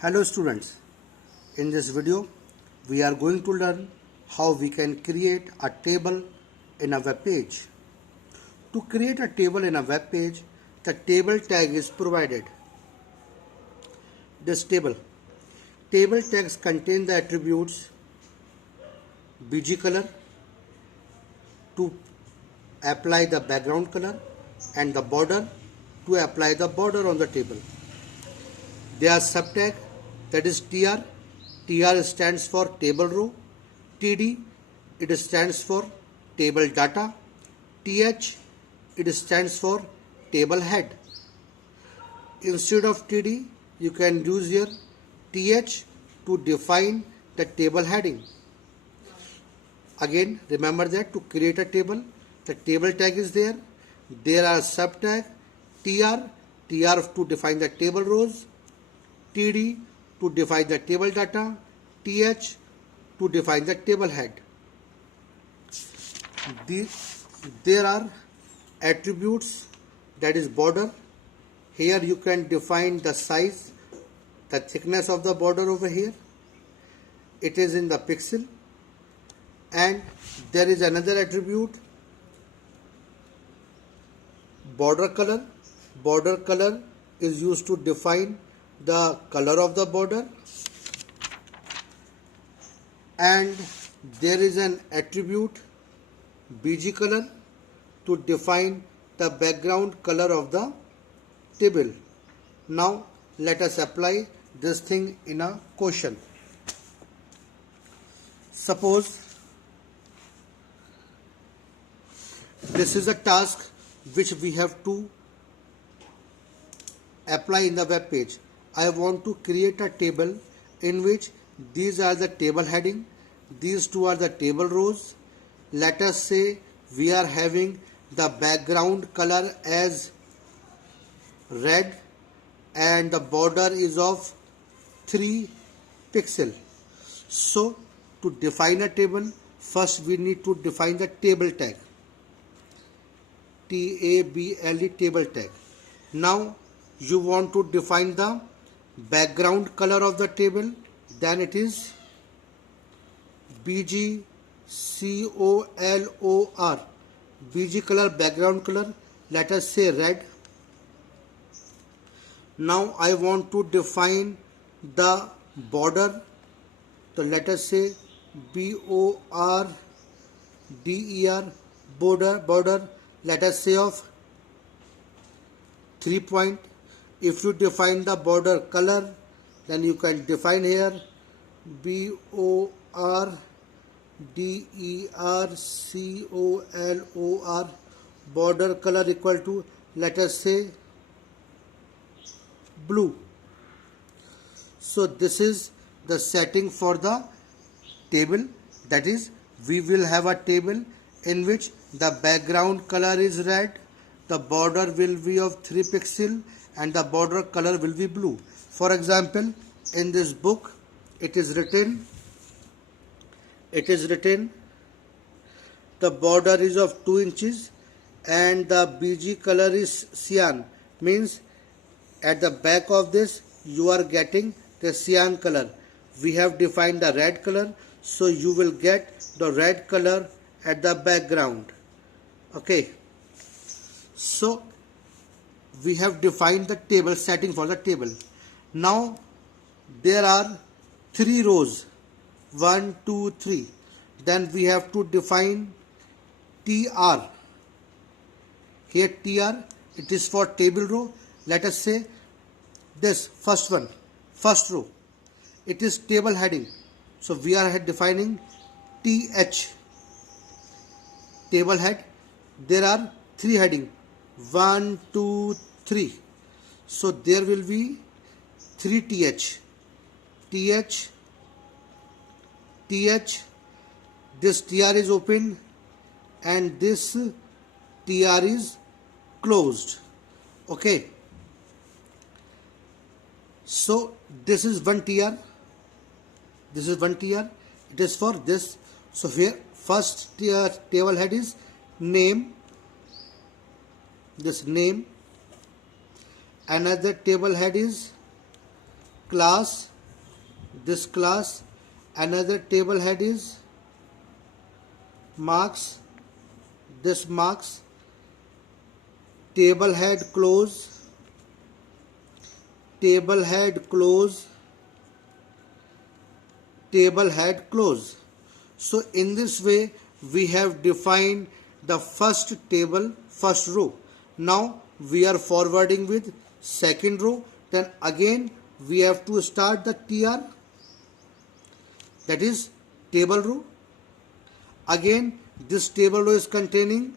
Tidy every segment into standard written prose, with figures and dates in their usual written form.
Hello students, in this video we are going to learn how we can create a table in a web page. To create a table in a web page, the table tag is provided. This table tags contain the attributes bg color to apply the background color and the border to apply the border on the table. They are subtag, that is TR. TR stands for table row. TD, it stands for table data. TH, it stands for table head. Instead of TD, you can use here TH to define the table heading. Again, remember that to create a table, the table tag is there. There are subtag TR to define the table rows, TD to define the table data, TH to define the table head. There are attributes, that is border. Here you can define the size, the thickness of the border over here. It is in the pixel. And there is another attribute, border color. Border color is used to define the color of the border. And there is an attribute bg color to define the background color of the table. Now let us apply this thing in a question. Suppose this is a task which we have to apply in the web page. I want to create a table in which these are the table heading, these two are the table rows. Let us say we are having the background color as red and the border is of 3 pixels. So to define a table, first we need to define the table tag. TABLE table tag. Now you want to define the background color of the table, then it is BG COLOR, BG color, background color, let us say red. Now I want to define the border, so let us say BORDER, border, let us say of 3 point. If you define the border color, then you can define here BORDERCOLOR, border color equal to, let us say, blue. So this is the setting for the table, that is we will have a table in which the background color is red, the border will be of 3 pixels and the border color will be blue. For example, in this book it is written the border is of 2 inches and the BG color is cyan, means at the back of this you are getting the cyan color. We have defined the red color, so you will get the red color at the background. Okay, so we have defined the table setting for the table. Now there are 3 rows, 1 2 3. Then we have to define TR. Here TR, it is for table row. Let us say this first row, it is table heading, so we are defining TH, table head. There are 3 heading, 1 2 3, so there will be 3 TH, this TR is open and this TR is closed. Okay, so this is 1 TR, it is for this. So here first table head is name, this name. Another table head is class, this class, another table head is marks, this marks, table head close, table head close, table head close. So in this way we have defined the first table, first row. Now we are forwarding with second row. Then again we have to start the TR, that is table row. Again this table row is containing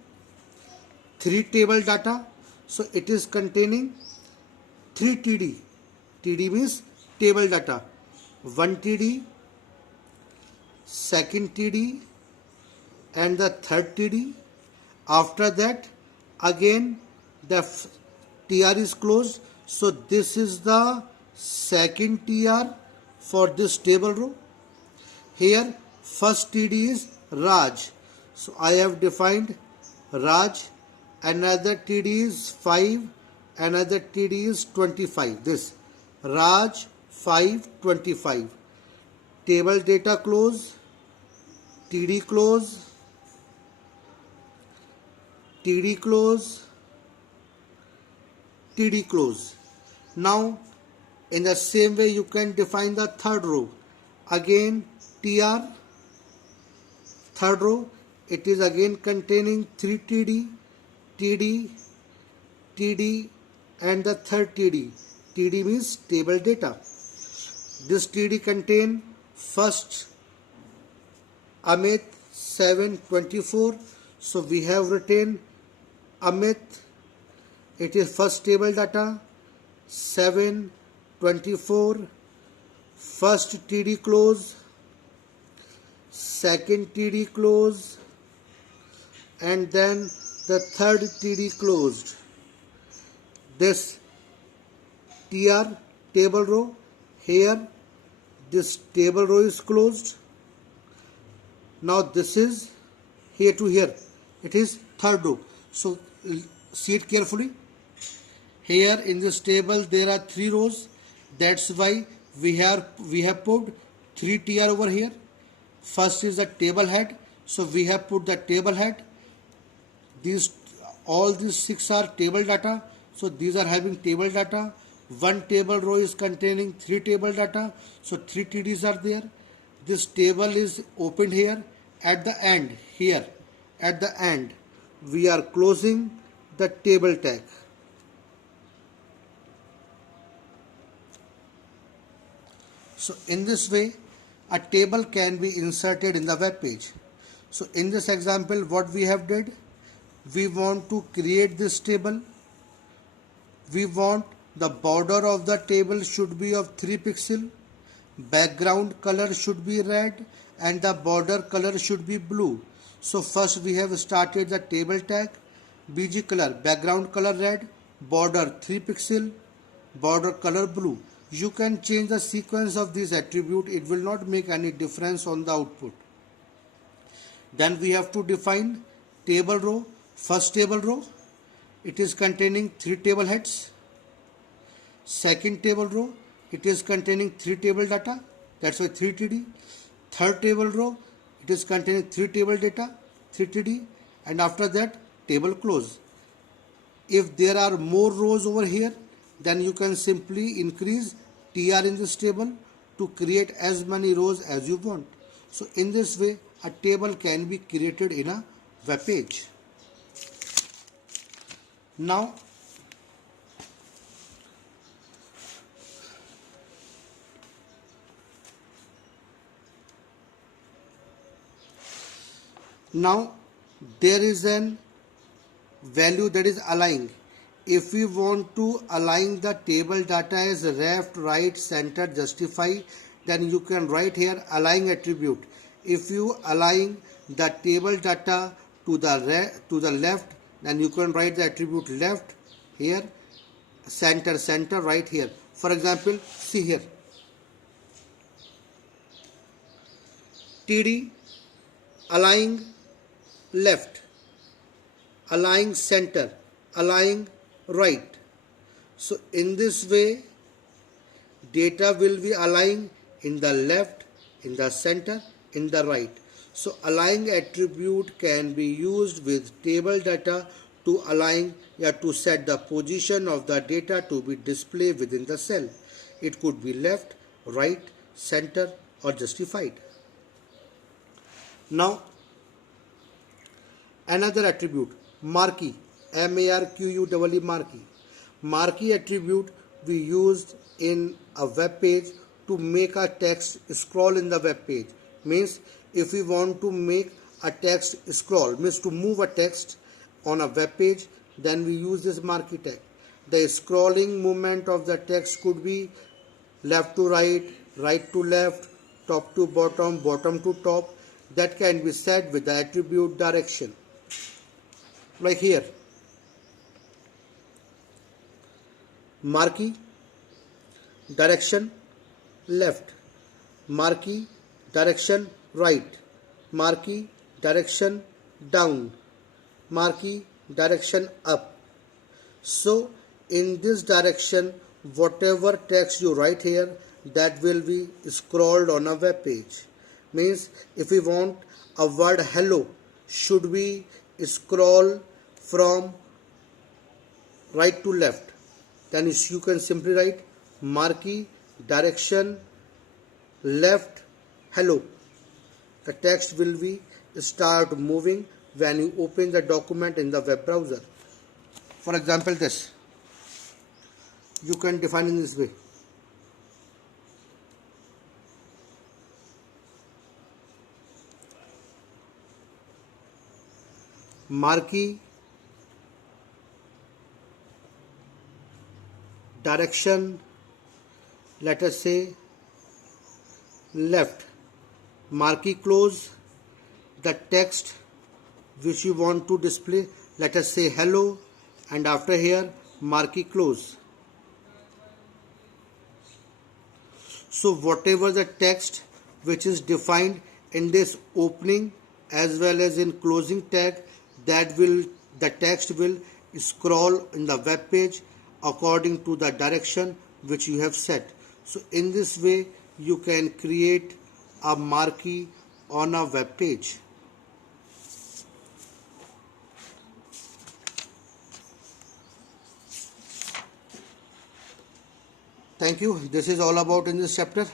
3 table data, so it is containing 3 TD. TD means table data. 1 TD, second TD and the third TD. After that again the TR is closed, so this is the second TR for this table row. Here first TD is Raj, so I have defined Raj. Another TD is 5, another TD is 25. This Raj 5 25. Table data close, TD close, TD close, TD close. Now in the same way you can define the third row. Again TR, third row, it is again containing 3 TD, TD, TD and the third TD. TD means table data. This TD contain first Amit 724. So we have written Amit, it is first table data 724. First TD close, second TD close and then the third TD closed. This TR table row, here this table row is closed. Now this is here to here, it is third row. So see it carefully. Here in this table there are 3 rows, that's why we have put 3 TR over here. First is the table head, so we have put the table head. All these 6 are table data, so these are having table data. One table row is containing 3 table data, so 3 TDs are there. This table is opened here. At the end, here at the end we are closing the table tag. So in this way a table can be inserted in the web page. So in this example what we have did, we want to create this table. We want the border of the table should be of 3 pixels, background color should be red and the border color should be blue. So first we have started the table tag, BG color, background color red, border 3 pixels, border color blue. You can change the sequence of this attribute, it will not make any difference on the output. Then we have to define table row. First table row, it is containing 3 table heads. Second table row, it is containing 3 table data, that's why 3 TD. Third table row, it is containing 3 table data, 3 TD, and after that table close. If there are more rows over here, then you can simply increase TR in this table to create as many rows as you want. So in this way a table can be created in a web page. Now there is an value that is align. If we want to align the table data as left, right, center, justify, then you can write here align attribute. If you align the table data to the left, then you can write the attribute left here, center right here. For example, see here, TD align left, align center, align right. So in this way data will be aligned in the left, in the center, in the right. So align attribute can be used with table data to align or to set the position of the data to be displayed within the cell. It could be left, right, center or justified. Now another attribute, marquee, marquee, marquee. Marquee attribute we used in a web page to make a text scroll in the web page. Means if we want to make a text scroll, means to move a text on a web page, then we use this marquee tag. The scrolling movement of the text could be left to right, right to left, top to bottom, bottom to top. That can be set with the attribute direction. Like here, marquee direction left, marquee direction right, marquee direction down, marquee direction up. So in this direction, whatever text you write here, that will be scrolled on a web page. Means if we want a word hello, should we scroll from right to left, then you can simply write marquee direction left hello. The text will be start moving when you open the document in the web browser. For example, this you can define in this way. Marquee direction, let us say left, marquee close, the text which you want to display, let us say hello, and after here marquee close. So whatever the text which is defined in this opening as well as in closing tag, the text will scroll in the web page according to the direction which you have set. So in this way you can create a marquee on a web page. Thank you. This is all about in this chapter.